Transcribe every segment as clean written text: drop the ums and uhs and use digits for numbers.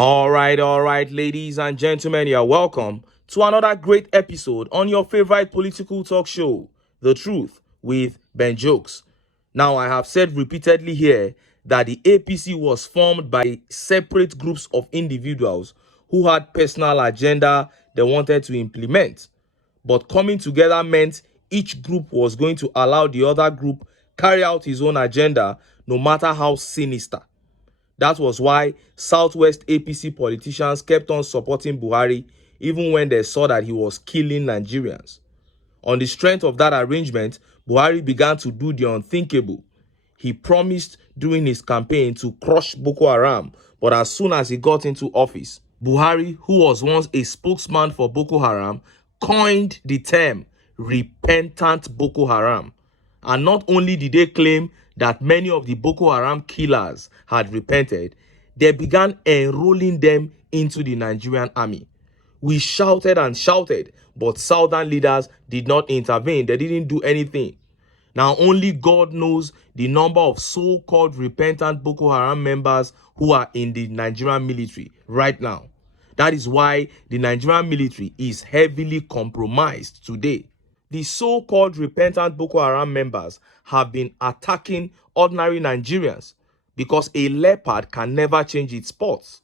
All right, ladies and gentlemen, you're welcome to another great episode on your favorite political talk show, The Truth with Ben Jokes. Now, I have said repeatedly here that the APC was formed by separate groups of individuals who had personal agenda they wanted to implement. But coming together meant each group was going to allow the other group carry out his own agenda, no matter how sinister. That was why Southwest APC politicians kept on supporting Buhari even when they saw that he was killing Nigerians. On the strength of that arrangement, Buhari began to do the unthinkable. He promised during his campaign to crush Boko Haram, but as soon as he got into office, Buhari, who was once a spokesman for Boko Haram, coined the term repentant Boko Haram. And not only did they claim that many of the Boko Haram killers had repented, they began enrolling them into the Nigerian army. We shouted and shouted, but southern leaders did not intervene. They didn't do anything. Now, only God knows the number of so-called repentant Boko Haram members who are in the Nigerian military right now. That is why the Nigerian military is heavily compromised today. The so-called repentant Boko Haram members have been attacking ordinary Nigerians because a leopard can never change its spots.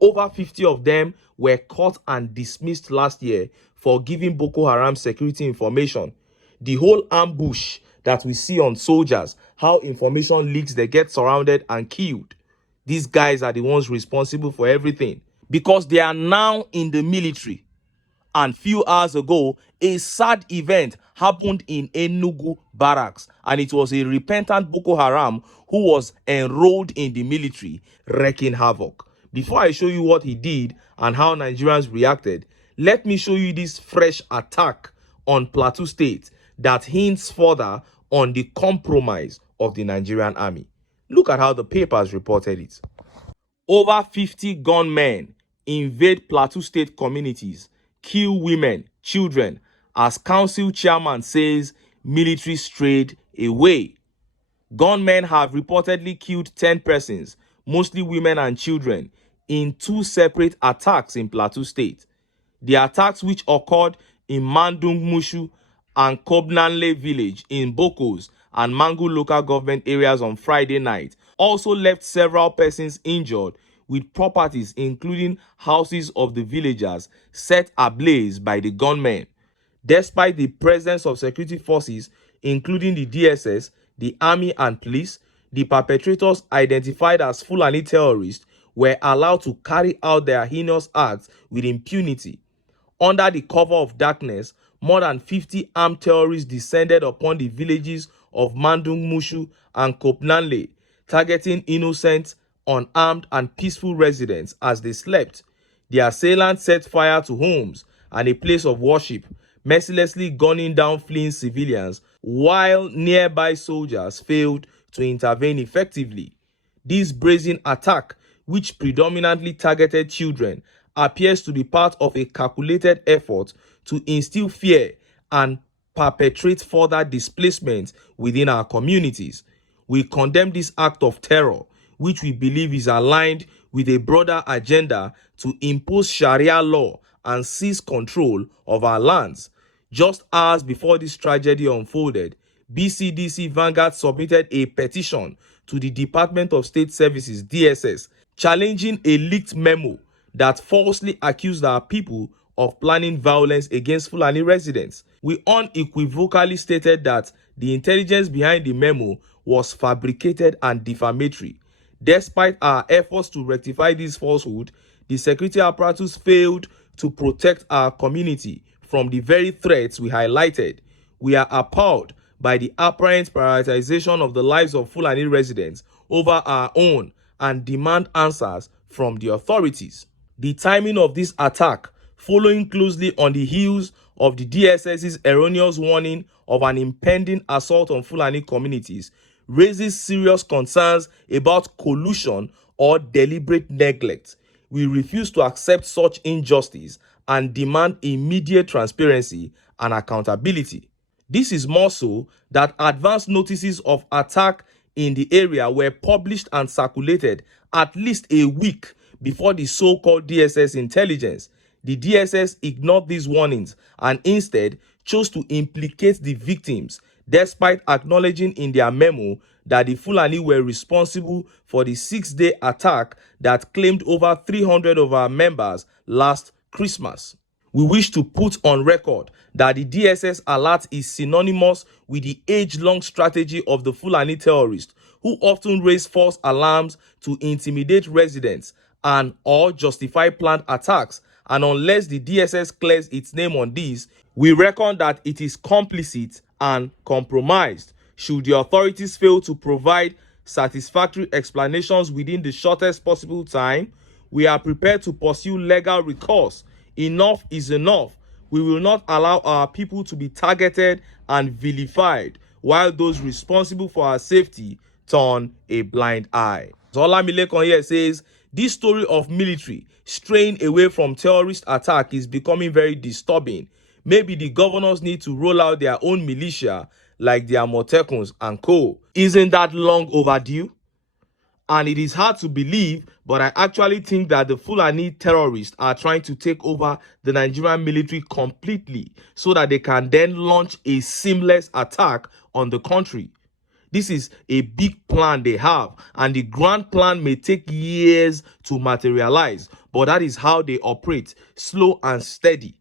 Over 50 of them were caught and dismissed last year for giving Boko Haram security information. The whole ambush that we see on soldiers, how information leaks, they get surrounded and killed. These guys are the ones responsible for everything because they are now in the military. And few hours ago, a sad event happened in Enugu barracks, and it was a repentant Boko Haram who was enrolled in the military, wreaking havoc. Before I show you what he did and how Nigerians reacted, let me show you this fresh attack on Plateau State that hints further on the compromise of the Nigerian army. Look at how the papers reported it. Over 50 gunmen invade Plateau State communities, kill women, children, as council chairman says military strayed away. Gunmen have reportedly killed 10 persons, mostly women and children, in two separate attacks in Plateau State. The attacks, which occurred in Mandung Mushu and Kobnanle village in Bokos and Mangu local government areas on Friday night, also left several persons injured, with properties including houses of the villagers set ablaze by the gunmen. Despite the presence of security forces, including the DSS, the army and police, the perpetrators, identified as Fulani terrorists, were allowed to carry out their heinous acts with impunity. Under the cover of darkness, more than 50 armed terrorists descended upon the villages of Mandung Mushu and Kopnanle, targeting innocent, unarmed and peaceful residents as they slept. The assailants set fire to homes and a place of worship, mercilessly gunning down fleeing civilians, while nearby soldiers failed to intervene effectively. This brazen attack, which predominantly targeted children, appears to be part of a calculated effort to instill fear and perpetrate further displacement within our communities. We condemn this act of terror, which we believe is aligned with a broader agenda to impose Sharia law and seize control of our lands. Just hours before this tragedy unfolded, BCDC Vanguard submitted a petition to the Department of State Services (DSS) challenging a leaked memo that falsely accused our people of planning violence against Fulani residents. We unequivocally stated that the intelligence behind the memo was fabricated and defamatory. Despite our efforts to rectify this falsehood, the security apparatus failed to protect our community from the very threats we highlighted. We are appalled by the apparent prioritization of the lives of Fulani residents over our own and demand answers from the authorities. The timing of this attack, following closely on the heels of the DSS's erroneous warning of an impending assault on Fulani communities, raises serious concerns about collusion or deliberate neglect. We refuse to accept such injustice and demand immediate transparency and accountability. This is more so that advance notices of attack in the area were published and circulated at least a week before the so-called DSS intelligence. The DSS ignored these warnings and instead chose to implicate the victims, despite acknowledging in their memo that the Fulani were responsible for the 6-day attack that claimed over 300 of our members last Christmas. We wish to put on record that the DSS alert is synonymous with the age-long strategy of the Fulani terrorists, who often raise false alarms to intimidate residents and or justify planned attacks. And unless the DSS clears its name on this, we reckon that it is complicit and compromised. Should the authorities fail to provide satisfactory explanations within the shortest possible time, we are prepared to pursue legal recourse. Enough is enough. We will not allow our people to be targeted and vilified, while those responsible for our safety turn a blind eye. Olamilekon here says, this story of military straying away from terrorist attack is becoming very disturbing. Maybe the governors need to roll out their own militia like the Amotekuns and co. Isn't that long overdue? And it is hard to believe, but I actually think that the Fulani terrorists are trying to take over the Nigerian military completely so that they can then launch a seamless attack on the country. This is a big plan they have, and the grand plan may take years to materialize, but that is how they operate, slow and steady.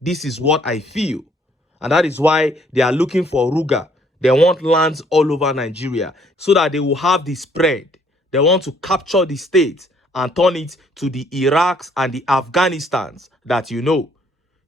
This is what I feel, and that is why they are looking for Ruga. They want lands all over Nigeria so that they will have the spread. They want to capture the state and turn it to the Iraqs and the Afghanistans that you know.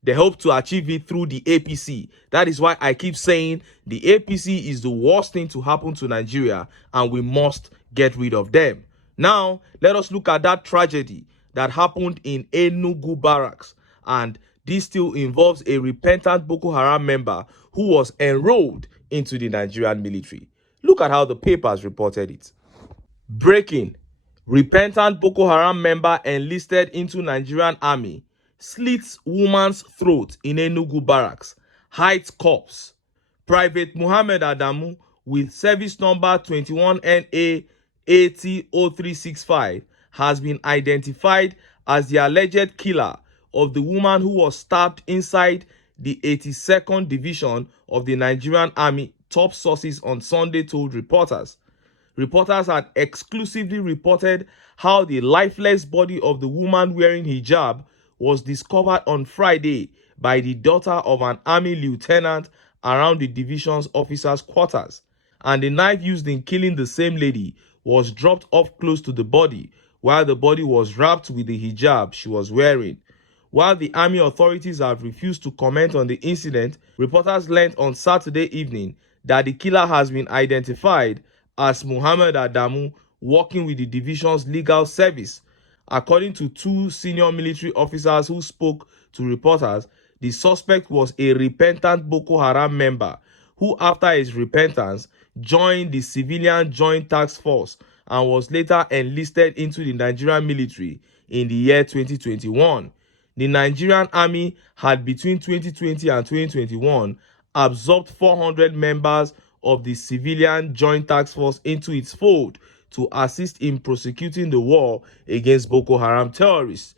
They hope to achieve it through the APC. That is why I keep saying the APC is the worst thing to happen to Nigeria, and we must get rid of them. Now, let us look at that tragedy that happened in Enugu barracks, and this still involves a repentant Boko Haram member who was enrolled into the Nigerian military. Look at how the papers reported it. Breaking: repentant Boko Haram member enlisted into Nigerian army slits woman's throat in Enugu barracks, hides corpse. Private Muhammad Adamu, with service number 21NA800365, has been identified as the alleged killer of the woman who was stabbed inside the 82nd Division of the Nigerian Army, top sources on Sunday told reporters. Reporters had exclusively reported how the lifeless body of the woman wearing hijab was discovered on Friday by the daughter of an army lieutenant around the division's officers' quarters, and the knife used in killing the same lady was dropped off close to the body, while the body was wrapped with the hijab she was wearing. While the army authorities have refused to comment on the incident, reporters learned on Saturday evening that the killer has been identified as Muhammad Adamu, working with the division's legal service. According to two senior military officers who spoke to reporters, the suspect was a repentant Boko Haram member who, after his repentance, joined the Civilian Joint Task Force and was later enlisted into the Nigerian military in the year 2021. The Nigerian Army had between 2020 and 2021 absorbed 400 members of the Civilian Joint Task Force into its fold to assist in prosecuting the war against Boko Haram terrorists.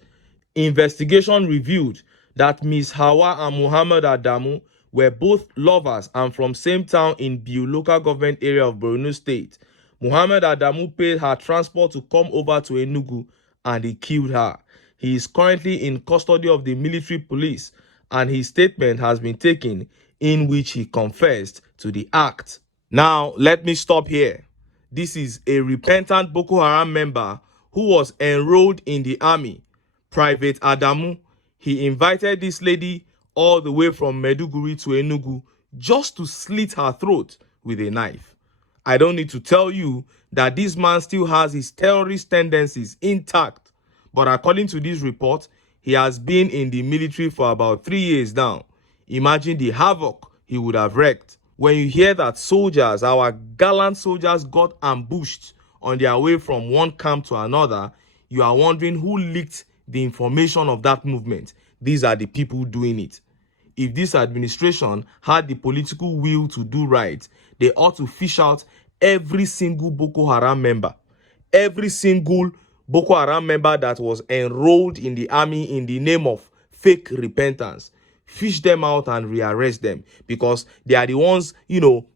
Investigation revealed that Ms. Hawa and Muhammad Adamu were both lovers and from same town in Biu local government area of Borno State. Muhammad Adamu paid her transport to come over to Enugu and he killed her. He is currently in custody of the military police, and his statement has been taken in which he confessed to the act. Now, let me stop here. This is a repentant Boko Haram member who was enrolled in the army. Private Adamu, he invited this lady all the way from Maiduguri to Enugu just to slit her throat with a knife. I don't need to tell you that this man still has his terrorist tendencies intact. But according to this report, he has been in the military for about 3 years now. Imagine the havoc he would have wreaked. When you hear that soldiers, our gallant soldiers, got ambushed on their way from one camp to another, you are wondering who leaked the information of that movement. These are the people doing it. If this administration had the political will to do right, they ought to fish out every single Boko Haram member, every single Boko Haram member that was enrolled in the army in the name of fake repentance. Fish them out and rearrest them, because they are the ones,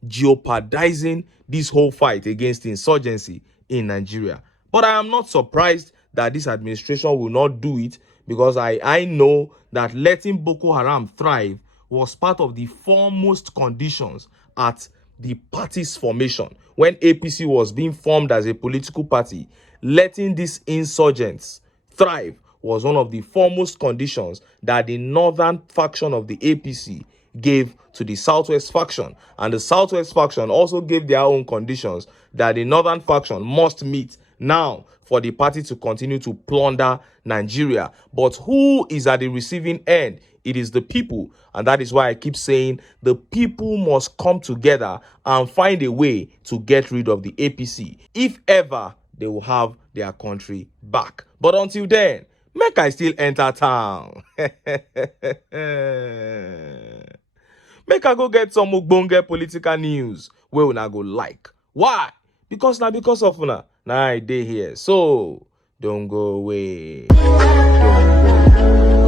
jeopardizing this whole fight against insurgency in Nigeria. But I am not surprised that this administration will not do it, because I know that letting Boko Haram thrive was part of the foremost conditions at the party's formation. When APC was being formed as a political party, letting these insurgents thrive was one of the foremost conditions that the northern faction of the APC gave to the southwest faction. And the southwest faction also gave their own conditions that the northern faction must meet now for the party to continue to plunder Nigeria. But who is at the receiving end? It is the people. And that is why I keep saying the people must come together and find a way to get rid of the APC, if ever they will have their country back. But until then, make I still enter town. Make I go get some ogbonge political news wey una go like. Why? Because of una na I dey here. So don't go away. Don't go.